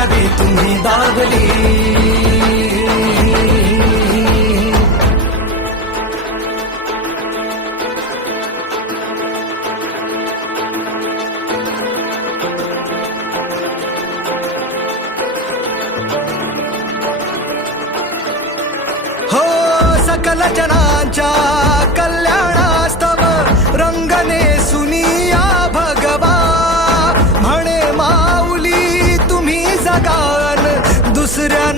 नवी तुम्ही दावली। हो सकल जनांच्या कल्याणास्तव रंगने सुनिया भगवा। म्हणे माऊली तुम्ही जगान दुसऱ्या